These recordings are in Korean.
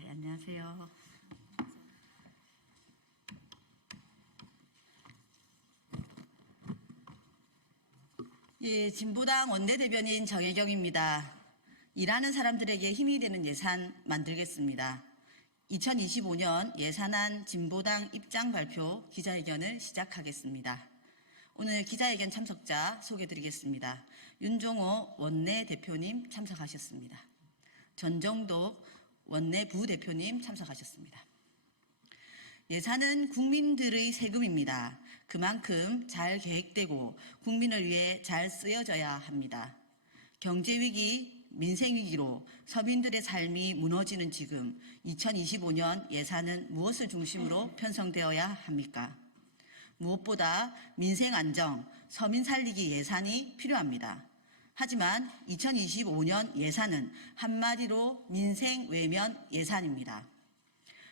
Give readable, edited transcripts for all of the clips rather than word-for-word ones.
안녕하세요. 진보당 원내대변인 정혜경입니다. 일하는 사람들에게 힘이 되는 예산 만들겠습니다. 2025년 예산안 진보당 입장 발표 기자회견을 시작하겠습니다. 오늘 기자회견 참석자 소개드리겠습니다. 윤종호 원내대표님 참석하셨습니다. 전정독 원내부대표님 참석하셨습니다. 예산은 국민들의 세금입니다. 그만큼 잘 계획되고 국민을 위해 잘 쓰여져야 합니다. 경제위기, 민생위기로 서민들의 삶이 무너지는 지금 2025년 예산은 무엇을 중심으로 편성되어야 합니까? 무엇보다 민생 안정, 서민 살리기 예산이 필요합니다. 하지만 2025년 예산은 한마디로 민생 외면 예산입니다.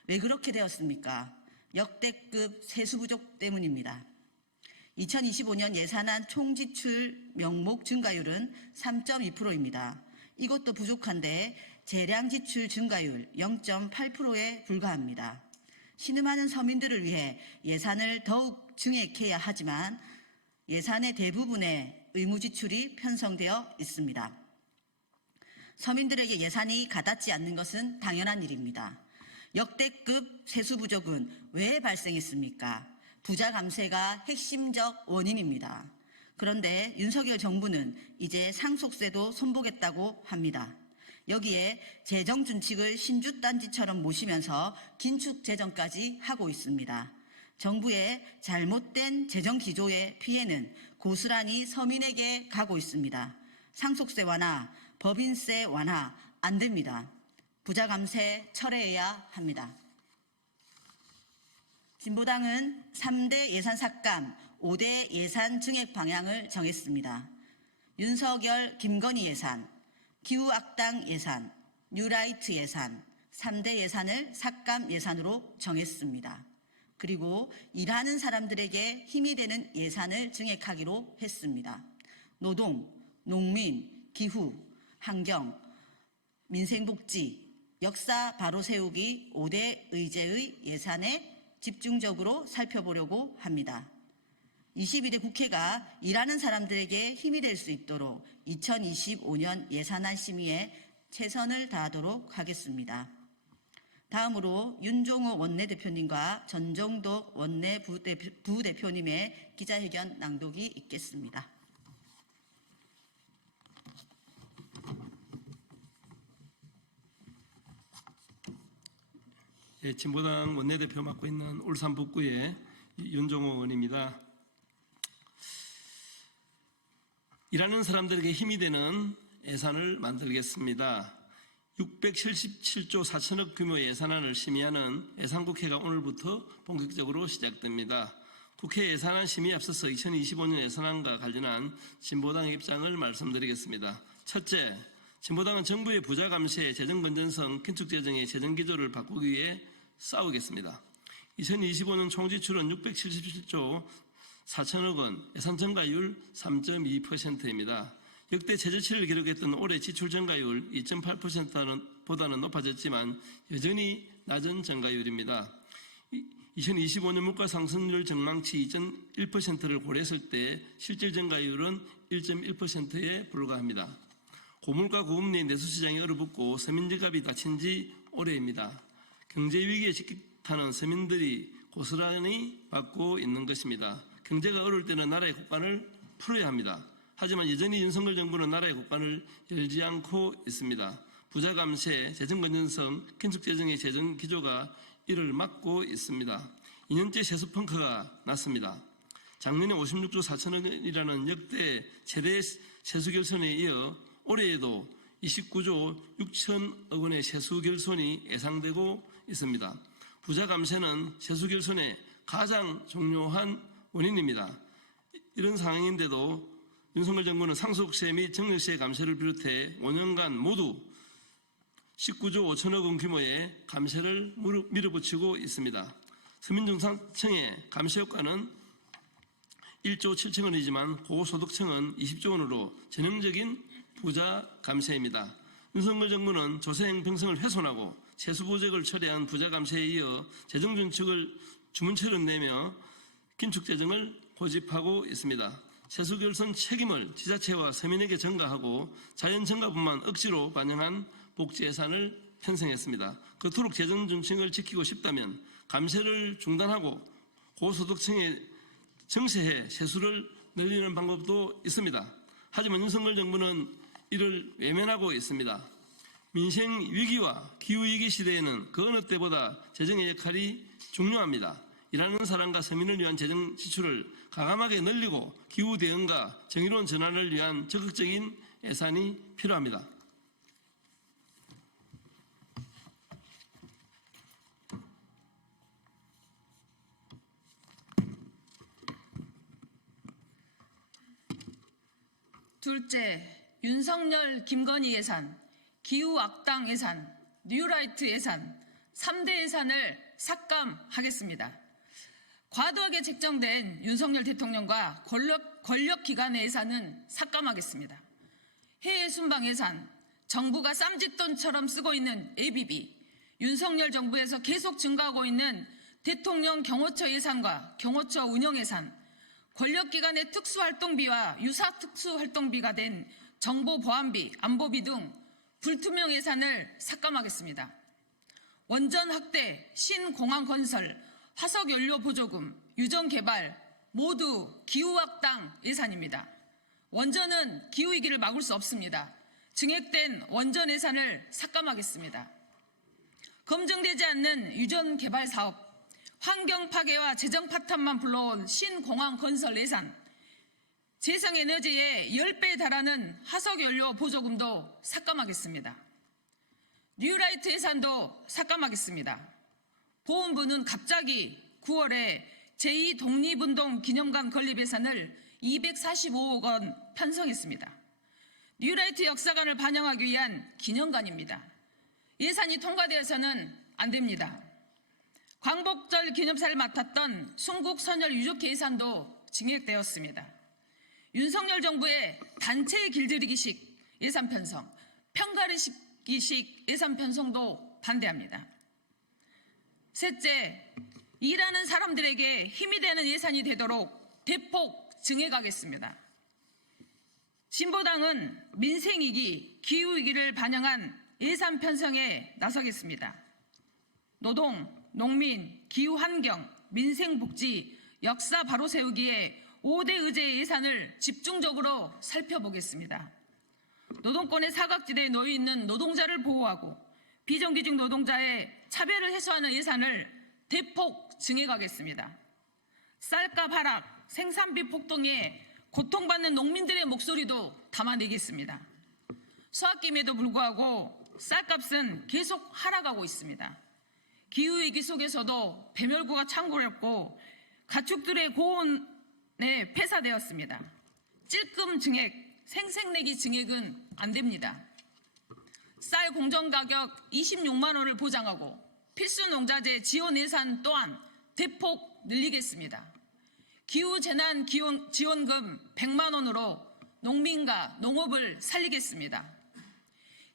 왜 그렇게 되었습니까? 역대급 세수 부족 때문입니다. 2025년 예산안 총지출 명목 증가율은 3.2%입니다. 이것도 부족한데 재량 지출 증가율 0.8%에 불과합니다. 신음하는 서민들을 위해 예산을 더욱 증액해야 하지만 예산의 대부분의 의무 지출이 편성되어 있습니다. 서민들에게 예산이 가닿지 않는 것은 당연한 일입니다. 역대급 세수 부족은 왜 발생했습니까? 부자 감세가 핵심적 원인입니다. 그런데 윤석열 정부는 이제 상속세도 손보겠다고 합니다. 여기에 재정 준칙을 신주단지처럼 모시면서 긴축 재정까지 하고 있습니다. 정부의 잘못된 재정 기조의 피해는 고스란히 서민에게 가고 있습니다. 상속세 완화, 법인세 완화 안 됩니다. 부자 감세 철회해야 합니다. 진보당은 3대 예산 삭감, 5대 예산 증액 방향을 정했습니다. 윤석열, 김건희 예산, 기후악당 예산, 뉴라이트 예산, 3대 예산을 삭감 예산으로 정했습니다. 그리고 일하는 사람들에게 힘이 되는 예산을 증액하기로 했습니다. 노동, 농민, 기후, 환경, 민생복지, 역사 바로 세우기 5대 의제의 예산에 집중적으로 살펴보려고 합니다. 22대 국회가 일하는 사람들에게 힘이 될 수 있도록 2025년 예산안 심의에 최선을 다하도록 하겠습니다. 다음으로 윤종호 원내대표님과 전정독 원내부대표님의 기자회견 낭독이 있겠습니다. 진보당 원내대표 맡고 있는 울산 북구의 윤종호 의원입니다. 일하는 사람들에게 힘이 되는 예산을 만들겠습니다. 677조 4천억 규모의 예산안을 심의하는 예산국회가 오늘부터 본격적으로 시작됩니다. 국회 예산안 심의에 앞서서 2025년 예산안과 관련한 진보당의 입장을 말씀드리겠습니다. 첫째, 진보당은 정부의 부자 감세, 재정 건전성, 긴축 재정의 재정 기조를 바꾸기 위해 싸우겠습니다. 2025년 총지출은 677조 4천억 원, 예산 증가율 3.2%입니다. 역대 최저치를 기록했던 올해 지출 증가율 2.8%보다는 높아졌지만 여전히 낮은 증가율입니다. 2025년 물가 상승률 전망치 2.1%를 고려했을 때 실질 증가율은 1.1%에 불과합니다. 고물가 고금리 내수시장이 얼어붙고 서민지갑이 닫힌 지 오래입니다. 경제위기에 직격타는 서민들이 고스란히 받고 있는 것입니다. 경제가 어려울 때는 나라의 국간을 풀어야 합니다. 하지만 여전히 윤석열 정부는 나라의 국간을 열지 않고 있습니다. 부자 감세, 재정 건전성, 긴축 재정의 재정 기조가 이를 막고 있습니다. 2년째 세수 펑크가 났습니다. 작년에 56조 4천억 원이라는 역대 최대 세수 결손에 이어 올해에도 29조 6천억 원의 세수 결손이 예상되고 있습니다. 부자 감세는 세수 결손의 가장 중요한 원인입니다. 이런 상황인데도 윤석열 정부는 상속세 및 증여세 감세를 비롯해 5년간 모두 19조 5천억 원 규모의 감세를 밀어붙이고 있습니다. 서민중산층의 감세 효과는 1조 7천 원이지만 고소득층은 20조 원으로 전형적인 부자 감세입니다. 윤석열 정부는 조세형 병성을 훼손하고 세수보적을 철회한 부자 감세에 이어 재정준칙을 주문처럼 내며 긴축재정을 고집하고 있습니다. 세수결손 책임을 지자체와 서민에게 전가하고 자연증가분만 억지로 반영한 복지예산을 편성했습니다. 그토록 재정준칙을 지키고 싶다면 감세를 중단하고 고소득층에 정세해 세수를 늘리는 방법도 있습니다. 하지만 윤석열 정부는 이를 외면하고 있습니다. 민생 위기와 기후위기 시대에는 그 어느 때보다 재정의 역할이 중요합니다. 일하는 사람과 서민을 위한 재정 지출을 과감하게 늘리고 기후 대응과 정의로운 전환을 위한 적극적인 예산이 필요합니다. 둘째, 윤석열, 김건희 예산, 기후악당 예산, 뉴라이트 예산, 3대 예산을 삭감하겠습니다. 과도하게 책정된 윤석열 대통령과 권력기관의 예산은 삭감하겠습니다. 해외 순방 예산, 정부가 쌈짓돈처럼 쓰고 있는 예비비, 윤석열 정부에서 계속 증가하고 있는 대통령 경호처 예산과 경호처 운영 예산, 권력기관의 특수활동비와 유사특수활동비가 된 정보보안비, 안보비 등 불투명 예산을 삭감하겠습니다. 원전 확대, 신공항 건설, 화석연료 보조금, 유전개발 모두 기후악당 예산입니다. 원전은 기후위기를 막을 수 없습니다. 증액된 원전 예산을 삭감하겠습니다. 검증되지 않는 유전개발 사업, 환경 파괴와 재정 파탄만 불러온 신공항 건설 예산, 재생에너지의 10배에 달하는 화석연료 보조금도 삭감하겠습니다. 뉴라이트 예산도 삭감하겠습니다. 보훈부는 갑자기 9월에 제2독립운동 기념관 건립 예산을 245억 원 편성했습니다. 뉴라이트 역사관을 반영하기 위한 기념관입니다. 예산이 통과되어서는 안 됩니다. 광복절 기념사를 맡았던 순국선열 유족회 예산도 증액되었습니다. 윤석열 정부의 단체 길들이기식 예산 편성, 편가르기식 예산 편성도 반대합니다. 셋째, 일하는 사람들에게 힘이 되는 예산이 되도록 대폭 증액하겠습니다. 진보당은 민생위기, 기후위기를 반영한 예산 편성에 나서겠습니다. 노동, 농민, 기후환경, 민생복지, 역사 바로 세우기에 5대 의제의 예산을 집중적으로 살펴보겠습니다. 노동권의 사각지대에 놓여 있는 노동자를 보호하고 비정규직 노동자의 차별을 해소하는 예산을 대폭 증액하겠습니다. 쌀값 하락, 생산비 폭등에 고통받는 농민들의 목소리도 담아내겠습니다. 수학김에도 불구하고 쌀값은 계속 하락하고 있습니다. 기후위기 속에서도 배멸구가 창궐했고 가축들의 고온에 폐사되었습니다. 찔끔 증액, 생색내기 증액은 안 됩니다. 쌀 공정가격 26만 원을 보장하고 필수농자재 지원 예산 또한 대폭 늘리겠습니다. 기후재난지원금 100만 원으로 농민과 농업을 살리겠습니다.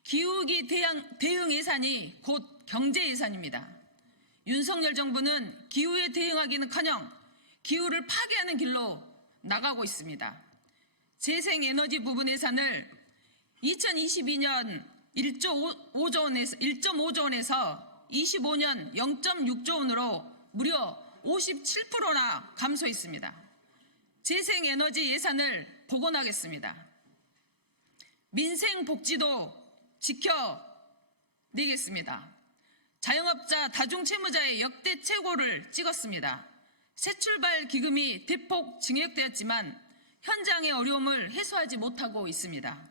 기후위기 대응 예산이 곧 경제 예산입니다. 윤석열 정부는 기후에 대응하기는커녕 기후를 파괴하는 길로 나가고 있습니다. 재생에너지 부분 예산을 2022년 1.5조 원에서 25년 0.6조 원으로 무려 57%나 감소했습니다. 재생에너지 예산을 복원하겠습니다. 민생복지도 지켜내겠습니다. 자영업자, 다중채무자의 역대 최고를 찍었습니다. 새출발 기금이 대폭 증액되었지만 현장의 어려움을 해소하지 못하고 있습니다.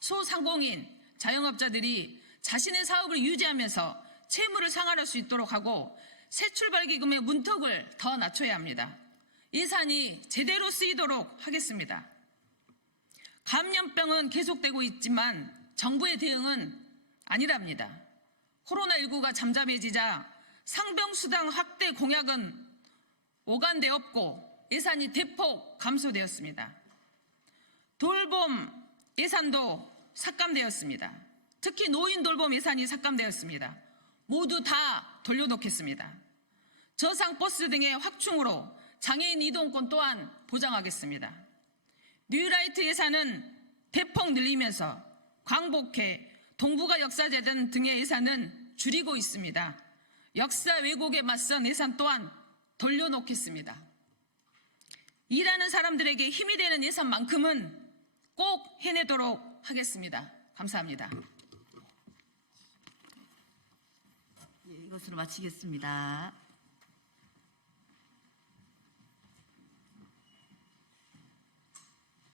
소상공인, 자영업자들이 자신의 사업을 유지하면서 채무를 상환할 수 있도록 하고 새출발 기금의 문턱을 더 낮춰야 합니다. 예산이 제대로 쓰이도록 하겠습니다. 감염병은 계속되고 있지만 정부의 대응은 아니랍니다. 코로나19가 잠잠해지자 상병수당 확대 공약은 오간데 없고 예산이 대폭 감소되었습니다. 돌봄 예산도 삭감되었습니다. 특히 노인 돌봄 예산이 삭감되었습니다. 모두 다 돌려놓겠습니다. 저상버스 등의 확충으로 장애인 이동권 또한 보장하겠습니다. 뉴라이트 예산은 대폭 늘리면서 광복회, 동북아 역사재단 등의 예산은 줄이고 있습니다. 역사 왜곡에 맞선 예산 또한 돌려놓겠습니다. 일하는 사람들에게 힘이 되는 예산만큼은 꼭 해내도록 하겠습니다. 감사합니다. 예, 이것으로 마치겠습니다.